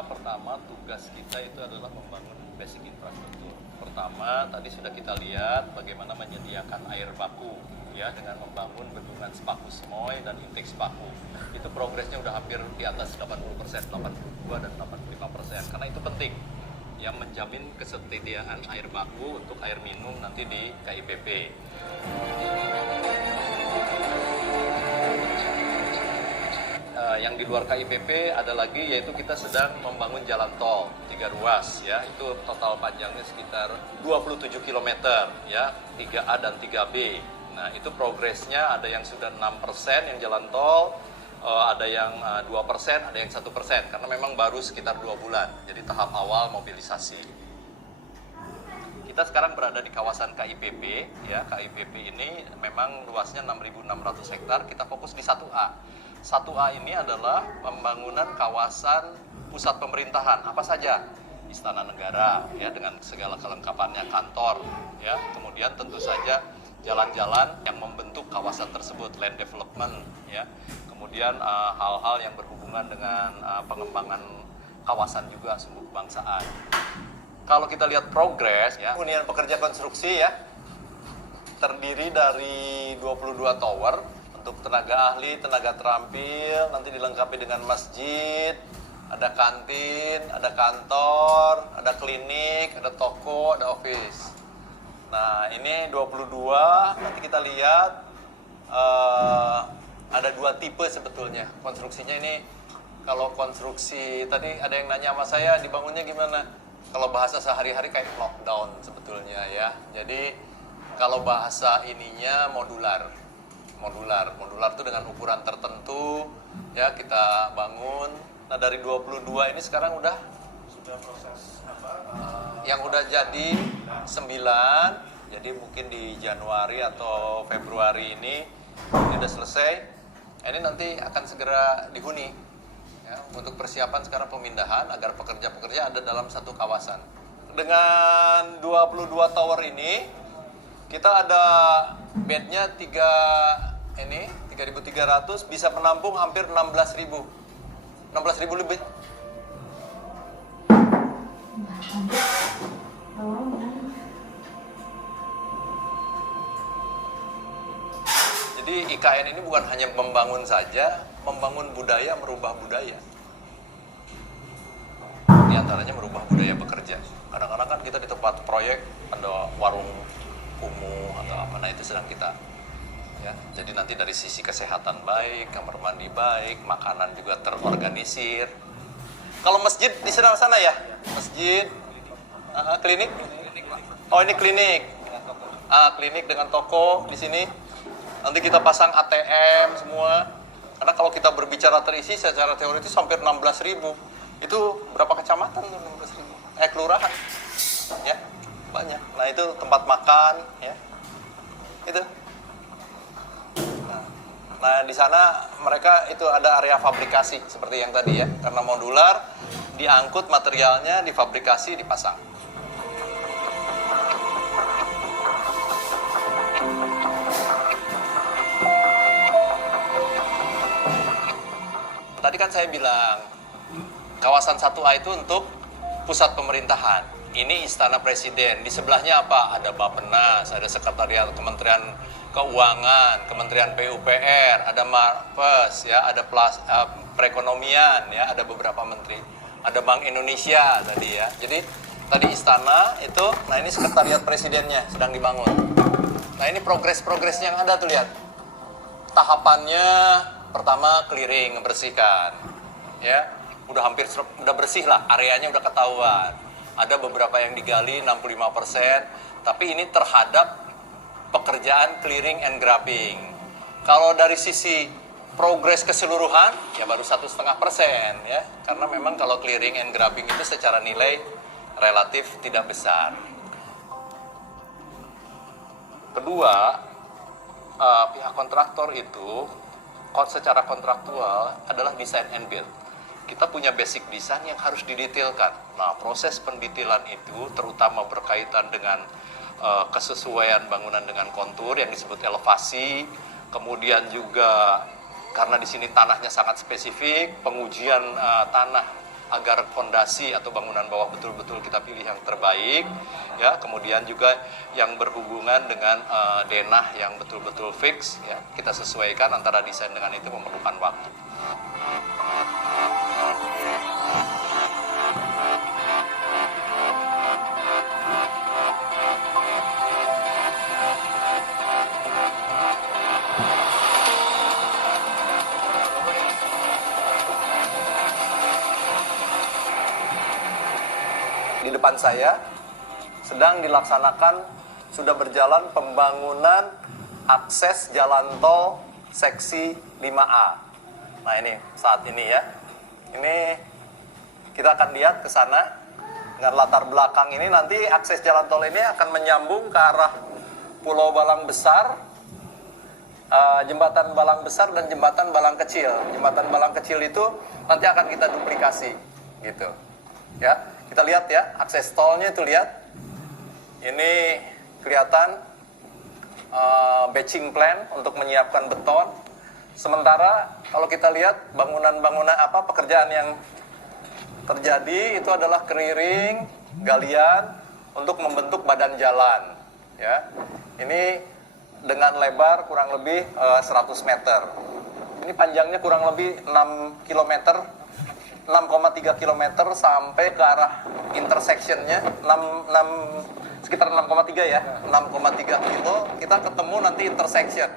Pertama, tugas kita itu adalah membangun basic infrastruktur. Pertama, tadi sudah kita lihat bagaimana menyediakan air baku ya dengan membangun bendungan Sepaku Semoy dan intake Sepaku. Itu progresnya udah hampir di atas 80%, 82 dan 85%. Karena itu penting yang menjamin kesetiaan air baku untuk air minum nanti di KIPP. Yang di luar KIPP ada lagi, yaitu kita sedang membangun jalan tol 3 ruas ya, itu total panjangnya sekitar 27 km ya, 3A dan 3B. Nah itu progresnya ada yang sudah 6% yang jalan tol, ada yang 2%, ada yang 1%, karena memang baru sekitar 2 bulan, jadi tahap awal mobilisasi. Kita sekarang berada di kawasan KIPP ya, KIPP ini memang luasnya 6.600 hektar, kita fokus di 1A. 1A ini adalah pembangunan kawasan pusat pemerintahan, apa saja? Istana Negara ya dengan segala kelengkapannya, kantor ya, kemudian tentu saja jalan-jalan yang membentuk kawasan tersebut, land development ya, kemudian hal-hal yang berhubungan dengan pengembangan kawasan juga sumber kebangsaan. Kalau kita lihat progres ya, hunian pekerja konstruksi ya, terdiri dari 22 tower untuk tenaga ahli, tenaga terampil, nanti dilengkapi dengan masjid, ada kantin, ada kantor, ada klinik, ada toko, ada office. Nah ini 22, nanti kita lihat ada 2 tipe sebetulnya konstruksinya ini. Kalau konstruksi, tadi ada yang nanya sama saya dibangunnya gimana? Kalau bahasa sehari-hari kayak lockdown sebetulnya ya. Jadi kalau bahasa ininya modular itu dengan ukuran tertentu ya kita bangun. Nah dari 22 ini sekarang sudah proses yang udah jadi 9, jadi mungkin di Januari atau Februari ini udah selesai. Ini nanti akan segera dihuni ya, untuk persiapan sekarang pemindahan agar pekerja-pekerja ada dalam satu kawasan. Dengan 22 tower ini kita ada bednya 3.300, bisa menampung hampir 16.000 lebih. Jadi IKN ini bukan hanya membangun saja, membangun budaya, merubah budaya. Di antaranya merubah budaya bekerja. Kadang-kadang kan kita di tempat proyek ada warung kumuh atau apa, nah itu sedang kita ya. Jadi nanti dari sisi kesehatan baik, kamar mandi baik, makanan juga terorganisir. Kalau masjid di sana ya, masjid, klinik. Oh ini klinik, klinik dengan toko di sini. Nanti kita pasang ATM semua. Karena kalau kita berbicara terisi secara teoritis hampir 16.000. Itu berapa kecamatan? 16.000. Kelurahan, ya banyak. Nah itu tempat makan, ya itu. Nah di sana mereka itu ada area fabrikasi seperti yang tadi ya, karena modular, diangkut materialnya, difabrikasi, dipasang. Tadi kan saya bilang kawasan 1A itu untuk pusat pemerintahan. Ini Istana Presiden. Di sebelahnya apa? Ada Bappenas, ada Sekretariat Kementerian Keuangan, Kementerian PUPR, ada Mapes, ya, ada perekonomian, ya, ada beberapa menteri, ada Bank Indonesia tadi ya. Jadi tadi istana itu, nah ini Sekretariat Presidennya sedang dibangun. Nah ini progresnya yang ada tuh lihat. Tahapannya pertama clearing, membersihkan, ya, udah bersih lah, areanya udah ketahuan. Ada beberapa yang digali 65%, tapi ini terhadap pekerjaan clearing and grubbing. Kalau dari sisi progres keseluruhan, ya baru 1,5% ya, karena memang kalau clearing and grubbing itu secara nilai relatif tidak besar. Kedua, pihak kontraktor itu secara kontraktual adalah design and build. kita punya basic design yang harus didetailkan. Nah, proses pendetailan itu terutama berkaitan dengan kesesuaian bangunan dengan kontur yang disebut elevasi, kemudian juga karena di sini tanahnya sangat spesifik, pengujian tanah agar fondasi atau bangunan bawah betul-betul kita pilih yang terbaik, ya. Kemudian juga yang berhubungan dengan denah yang betul-betul fix, ya. Kita sesuaikan antara desain dengan itu memerlukan waktu. Di depan saya sedang dilaksanakan, sudah berjalan pembangunan akses jalan tol seksi 5A. Nah ini saat ini ya, ini kita akan lihat ke sana dengan latar belakang ini. Nanti akses jalan tol ini akan menyambung ke arah Pulau Balang Besar, Jembatan Balang Besar dan Jembatan Balang Kecil. Jembatan Balang Kecil itu nanti akan kita duplikasi gitu ya. Kita lihat ya, akses tolnya itu lihat. Ini kelihatan batching plan untuk menyiapkan beton. Sementara kalau kita lihat bangunan-bangunan pekerjaan yang terjadi itu adalah clearing, galian untuk membentuk badan jalan ya. Ini dengan lebar kurang lebih 100 meter. Ini panjangnya kurang lebih 6 km. 6,3 km sampai ke arah intersectionnya sekitar 6,3 ya, 6,3 kilo kita ketemu nanti intersection